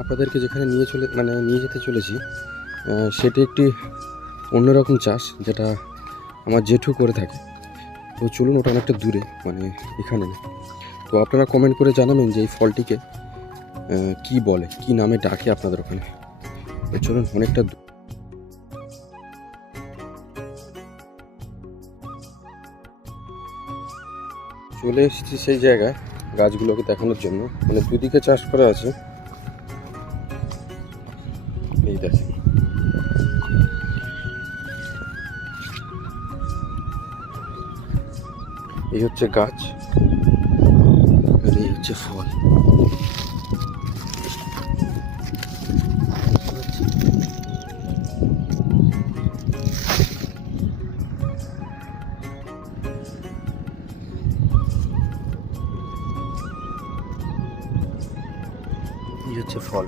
আপনাদেরকে যেখানে নিয়ে যেতে চলেছি সেটি একটি অন্যরকম চাষ, যেটা আমার জেঠু করে থাকে। তো চলুন, ওটা অনেকটা দূরে, এখানে না। তো আপনারা কমেন্ট করে জানাবেন যে এই ফলটিকে কি বলে, কি নামে ডাকে আপনাদের ওখানে। তো চলুন, অনেকটা চলে এসেছি সেই জায়গায় গাছগুলোকে দেখানোর জন্য। দুদিকে চাষ করা আছে। এই দেখেন, এই হচ্ছে গাছ আর এই হচ্ছে ফল। এই হচ্ছে ফল।